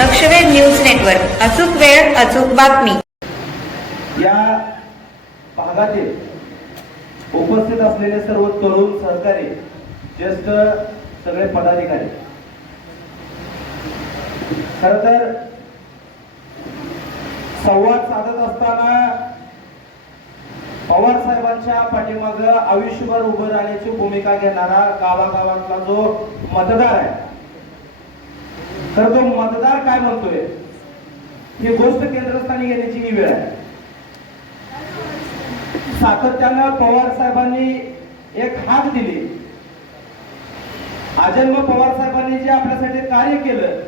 लक्षवेध news network. अचूक वेळ अचूक बातमी. या भागातील उपस्थित असलेले सर्व तरुण सहकारी ज्येष्ठ सगळे पदाधिकारी. खर तर संवाद साधत असताना पवार साहेबांच्या पाठीमाग आयुष्यभर उभं राहण्याची भूमिका घेणारा गावागावातला जो मतदार आहे तर तो मतदार काय म्हणतोय? ही गोष्ट केंद्रस्थानी घेण्याची ही वेळ आहे. सातत्यानं पवार साहेबांनी एक हाक दिली. आजन्म पवार साहेबांनी जे आपल्यासाठी कार्य केलं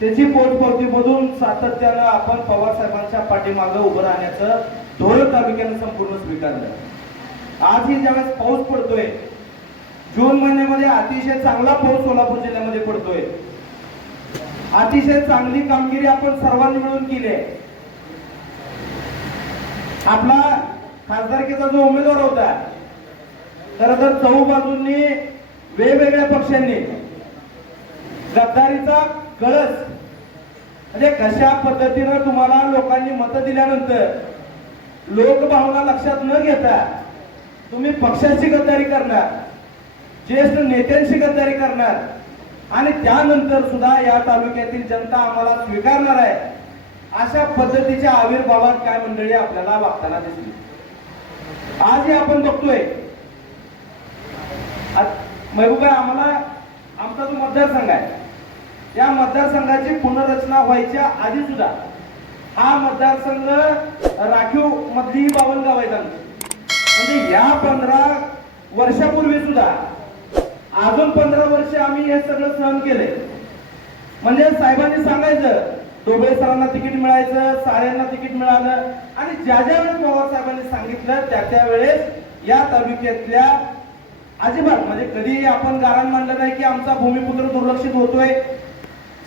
त्याची पोटपावती मधून सातत्यानं आपण पवार साहेबांच्या पाठीमागं उभं राहण्याचं धोरण तालुक्यानं संपूर्ण स्वीकारलं. आजही ज्यावेळेस पाऊस पडतोय जून महिन्यामध्ये अतिशय चांगला पाऊस सोलापूर जिल्ह्यामध्ये पडतोय. अतिशय चांगली कामगिरी आपण सर्वांनी मिळून केली आहे. आपला खासदारकीचा जो उमेदवार होता खर तर चहू बाजूंनी वेगवेगळ्या पक्षांनी गद्दारीचा कळस म्हणजे कशा पद्धतीनं तुम्हाला लोकांनी मतं दिल्यानंतर लोकभावना लक्षात न घेता तुम्ही पक्षाची गद्दारी करणार ज्येष्ठ नेत्यांशी गद्दारी करणार आणि त्यानंतर सुद्धा या तालुक्यातील जनता आम्हाला स्वीकारणार आहे. अशा पद्धतीच्या आविर्भावात काय मंडळी आपल्याला वागताना दिसली आजही आपण बघतोय. महबूबाई आम्हाला आमचा जो मतदारसंघ आहे या मतदारसंघाची पुनर्रचना व्हायच्या आधी सुद्धा हा मतदारसंघ राखीव मधली बावन गाव आहेत आमची म्हणजे या पंधरा वर्षापूर्वी सुद्धा अजून पंधरा वर्ष आम्ही हे सगळं सहन केले. म्हणजे साहेबांनी सांगायचं डोबळे सरांना तिकीट मिळायचं साऱ्यांना तिकीट मिळालं. आणि ज्या ज्या वेळेस पवार साहेबांनी सांगितलं त्या त्या वेळेस या तालुक्यातल्या अजिबात म्हणजे कधी आपण गारण मानलं नाही की आमचा भूमिपुत्र दुर्लक्षित होतोय.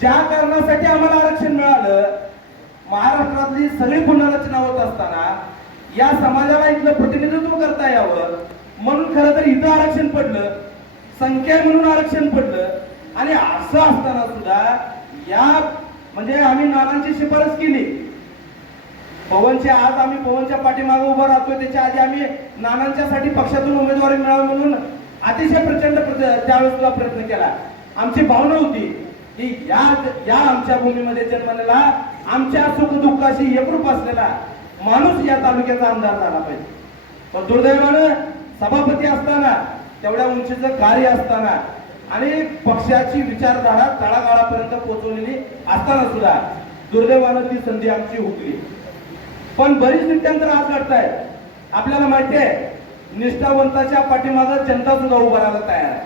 ज्या कारणासाठी आम्हाला आरक्षण मिळालं महाराष्ट्रातली सगळी पुनर्रचना होत असताना या समाजाला इथलं प्रतिनिधित्व करता यावं. म्हणून खरं तर इथं आरक्षण पडलं. संख्या म्हणून आरक्षण पडलं. आणि असं असताना सुद्धा या म्हणजे आम्ही नानांची शिफारस केली. पवनचे आज आम्ही पवनच्या पाठीमागे उभं राहतोय त्याच्या आधी आम्ही नानांच्यासाठी पक्षातून उमेदवारी मिळावी म्हणून अतिशय प्रचंड त्यावेळेस तुला प्रयत्न केला. आमची भावना होती की या या आमच्या भूमीमध्ये जन्मलेला आमच्या सुख दुःखाशी एकरूप असलेला माणूस या तालुक्याचा आमदार झाला पाहिजे. पण दुर्दैवानं सभापती असताना तेवढ्या उंचीचं कार्य असताना आणि पक्षाची विचारधारा तळागाळापर्यंत पोहोचवलेली असताना सुद्धा दुर्दैवानं ती संधी आमची हुकली. पण बरीच नित्यांतर आज घडतायत. आपल्याला माहिती आहे निष्ठावंताच्या पाठीमागं जनता सुद्धा उभा राहायला तयार आहे.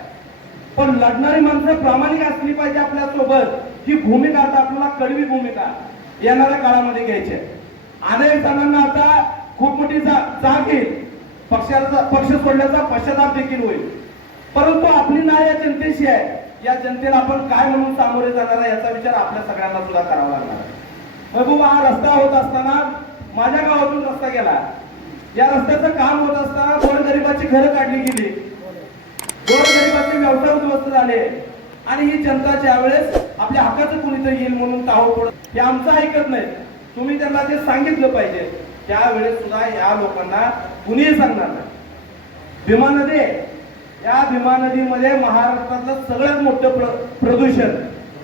पण लढणारी माणसं प्रामाणिक असली पाहिजे आपल्यासोबत ही भूमिका आता आपल्याला कडवी भूमिका येणाऱ्या काळामध्ये घ्यायची आहे. अनेक जणांना आता खूप मोठी जा- जाग येईल. पक्षाचा पक्ष सोडल्याचा पश्चाताप देखील होईल. परंतु आपली ना या जनतेशी आहे. या जनतेला आपण काय म्हणून सामोरे जाणार आहे याचा विचार आपल्या सगळ्यांना सुद्धा करावा लागणार आहे. महबूब हा रस्ता होत असताना माझ्या गावातून रस्ता गेला. या रस्त्याचं काम होत असताना गोरगरिबाची घरं काढली गेली. गोरगरिबाचे व्यवसाय उद्ध्वस्त झाले. आणि ही जनता ज्या वेळेस आपल्या हक्काचं कुणीतरी येईल म्हणून ताहो पडत हे आमचं ऐकत नाही. तुम्ही त्यांना ते सांगितलं पाहिजे. त्यावेळेस सुद्धा या लोकांना कुणीही सांगणार नाही भीमा नदी आहे. या भीमा नदीमध्ये महाराष्ट्रातलं सगळ्यात मोठं प्र- प्रदूषण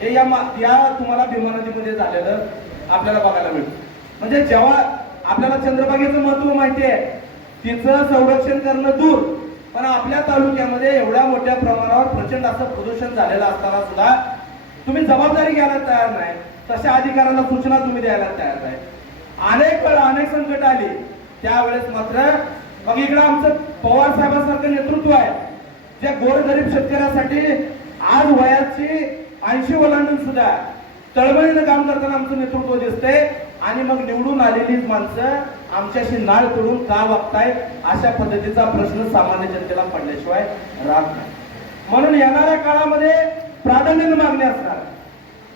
हे या मा- या तुम्हाला भीमा नदीमध्ये झालेलं आपल्याला बघायला मिळतं म्हणजे जेव्हा आपल्याला चंद्रभागेचं महत्त्व माहिती आहे तिचं संरक्षण करणं दूर पण आपल्या तालुक्यामध्ये एवढ्या मोठ्या प्रमाणावर प्रचंड असं प्रदूषण झालेलं असताना सुद्धा तुम्ही जबाबदारी घ्यायला तयार नाही तशा अधिकाऱ्यांना सूचना तुम्ही द्यायला तयार नाही अनेक वेळा अनेक संकट आली. त्यावेळेस मात्र मग इकडं आमचं पवार साहेबांसारखं नेतृत्व आहे. जे गोरगरीब शेतकऱ्यासाठी आज वयाची ऐंशी ओलांडून सुद्धा तळमळीनं काम करताना आमचं नेतृत्व दिसते आणि मग निवडून आलेली माणसं आमच्याशी नाळ तोडून का वागतायत अशा पद्धतीचा प्रश्न सामान्य जनतेला पडल्याशिवाय राहत नाही. म्हणून येणाऱ्या काळामध्ये प्राधान्याने मागणी असणार.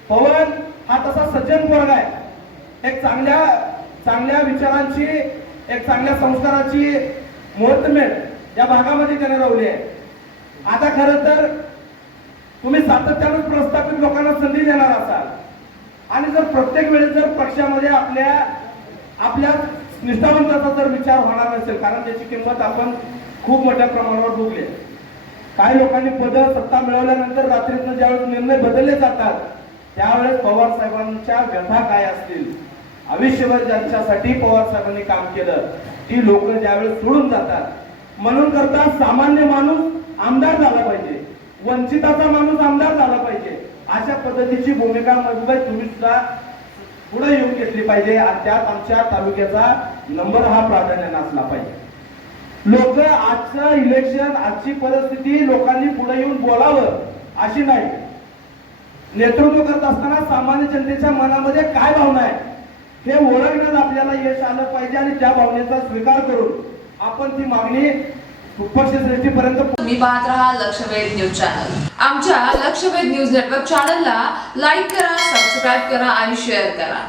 पवन हा तसा सज्जन पोरगा आहे. एक चांगल्या चांगल्या विचारांची एक चांगल्या संस्काराची मुहूर्तमेढ या भागामध्ये त्याने रवली आहे. आता खरं तर तुम्ही सातत्यानं प्रस्थापित लोकांना संधी देणार असाल. आणि जर प्रत्येक वेळेस जर पक्षामध्ये आपल्या आपल्या निष्ठावंताचा जर विचार होणार नसेल कारण त्याची किंमत आपण खूप मोठ्या प्रमाणावर भोगली काही लोकांनी पद सत्ता मिळवल्यानंतर रात्रीतनं ज्यावेळेस निर्णय बदलले जातात त्यावेळेस पवार साहेबांच्या व्यथा काय असतील? आयुष्यभर ज्यांच्यासाठी पवार साहेबांनी काम केलं ती लोक ज्यावेळेस सोडून जातात म्हणून करता सामान्य माणूस आमदार झाला पाहिजे. वंचिताचा माणूस आमदार झाला पाहिजे. अशा पद्धतीची भूमिका मुंबई तुम्ही सुद्धा पुढे येऊन घेतली पाहिजे. आणि त्यात आमच्या तालुक्याचा नंबर हा प्राधान्याने असला पाहिजे. लोक आजचं इलेक्शन आजची परिस्थिती लोकांनी पुढे येऊन बोलावं अशी नाही. नेतृत्व करत असताना सामान्य जनतेच्या मनामध्ये काय भावना आहे? हे ओळखण्यात आपल्याला यश आलं पाहिजे आणि त्या भावनेचा स्वीकार करून आपण ती मागणी पक्षश्रेष्ठीपर्यंत तुम्ही पाहत राहा लक्षवेध न्यूज चॅनल. आमच्या लक्षवेध न्यूज नेटवर्क चॅनलला लाईक करा सबस्क्राईब करा आणि शेअर करा.